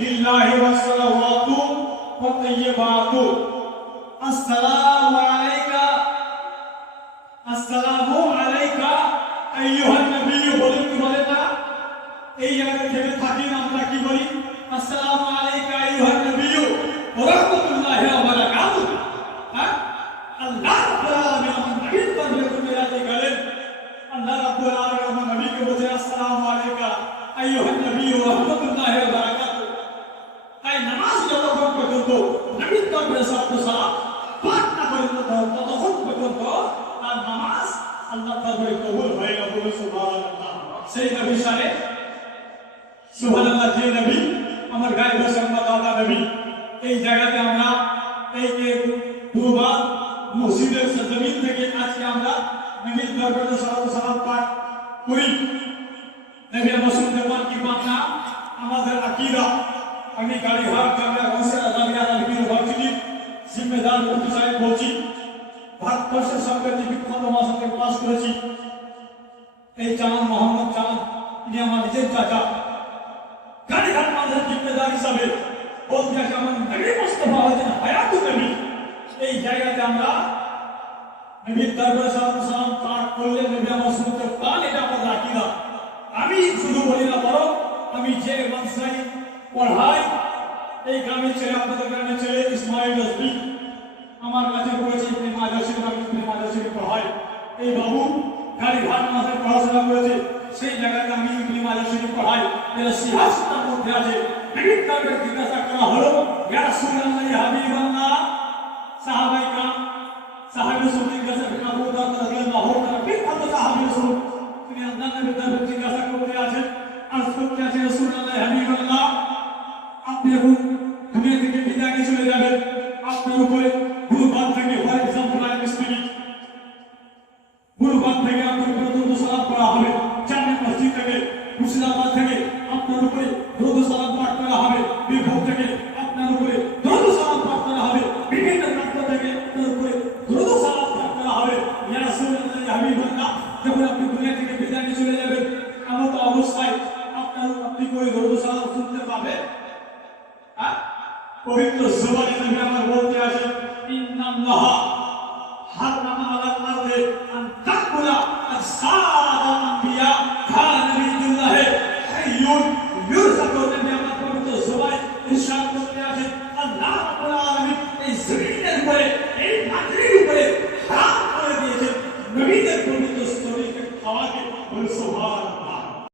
লিল্লাহি ওয়াসসালাওয়াতু ওয়া তাইয়্যিবাতু। আসসালামু আলাইকা, আসসালামু আলাইকা আইয়ুহান নবিয়্যু। বলেন কি বলেন না? এই জায়গায় থেকে থাকি আমরা কি বলি? আসসালামু আলাইকা আইয়ুহান নবিয়্যু ওয়া রাহমাতুল্লাহি ওয়া বারাকাতুহু। হ্যাঁ, আল্লাহ রাব্বুল আলামিন আমার নবীর তরফে মেরাজে গেলেন। আল্লাহ রাব্বুল আলামিন আমার নবীকে বলেছেন আসসালামু আলাইকা আইয়ুহান নবিয়্যু ওয়া রাহমাতুল্লাহি ওয়া বারাকাতুহু। তাই নামাজ যতক্ষণ পর্যন্ত নবীর তরফে সালাম পাঠ না করে ততক্ষণ পর্যন্ত তার নামাজ আল্লাহ তরফে কবুল হয় না। বলে সুবহানাল্লাহ। সেই নবী সারে সুবহানাল্লাহ, যে নবী আমার গায়ে বসে আমার দাদা নবী। এই জায়গাতে আমরা এই যে দুবার মসজিদের জমিন থেকে আজকে আমরা নবীর দরবারে সালাম পাঠ করি। নবী মুসলিমদের মান কি মাননা আমাদের আকীদা। আমি গাড়িঘাট জামিয়া হোসেন আজামিয়া ইউনিভার্সিটি জিম্মেদার মুফতি সাহেব বলছি, ভারতবর্ষের সঙ্গে বিখ্যাত মাসাকে পাস করেছি। এই চাঁদ মোহাম্মদ চাঁদ, ইনি আমার নিজের চাচা। গাড়িঘাট মানুষের জিম্মেদার হিসাবে বলতে আছে আমার নবী মুস্তাফা হয়েছেন হায়াতুন নবী। এই জায়গাতে আমরা নবীর দরবারে সালাম পাঠ করলে নবী আমার শুনতে পান, এটা আমাদের আকীদা। আমি শুধু বলি না, বরং আমি যে মাদ্রাসায় পড়াই, এই গ্রামের ছেলে, আপনাদের গ্রামের ছেলে ইসমাইল রাজবি আমার কাছে পড়েছে। মাদ্রাসায় পড়াই। এই বাবু গাড়িঘাট মাথায় পড়াশোনা করেছে, সেই জায়গাতে আমি ইবনে মাদ্রাসায় পড়াই। এরা সিহাসিতার মধ্যে আছে। নবীর দরবারে জিজ্ঞাসা করা হলো, ইয়া রাসূলুল্লাহ ইয়া হাবিবাল্লাহ, সাহাবায়ে کرام সাহাবী রাসূল জিজ্ঞাসা করেন, আবু দাউদ রাদিয়াল্লাহু তাআলা বিখ্যাত সাহাবী রাসূল, তিনি আল্লাহর নবীর দরবারে জিজ্ঞাসা করতে আছেন, আজ করতে আছেন রাসূলুল্লাহ হাবিবাল্লাহ, আপনি এখন দুনিয়া থেকে বিদায় নিয়ে চলে যাবেন। আপনার উপরে গুরুবাদ থেকে, ফর এক্সাম্পল আই মিস্ত্রি, গুরুবাদ থেকে আপনার উপরে দরুদ সালাম করা হবে। জান্নাত মসজিদ থেকে, মুর্শিদাবাদ থেকে আপনার উপরে দরুদ সালাম পাঠ করা হবে। বিভোগ থেকে আপনার উপরে দরুদ সালাম পাঠ করা হবে। বিভিন্ন প্রান্ত থেকে আপনার উপরে দরুদ সালাম পাঠ করা হবে। ইয়া রাসূলুল্লাহ ইয়া হাবিবাল্লাহ, যখন আপনি দুনিয়া থেকে বিদায় নিয়ে চলে যাবেন, এমন অবস্থায় আপনি করে দরুদ সালাম শুনতে পাবেন। পবিত্র জবানে নবী আমার বলতে আছেন, ইন্নাল্লাহ হারামা আলাল আরদি আন তাকুলা আজসাদাল আম্বিয়া কানা নবিয়ুল্লাহ হাইয়ুন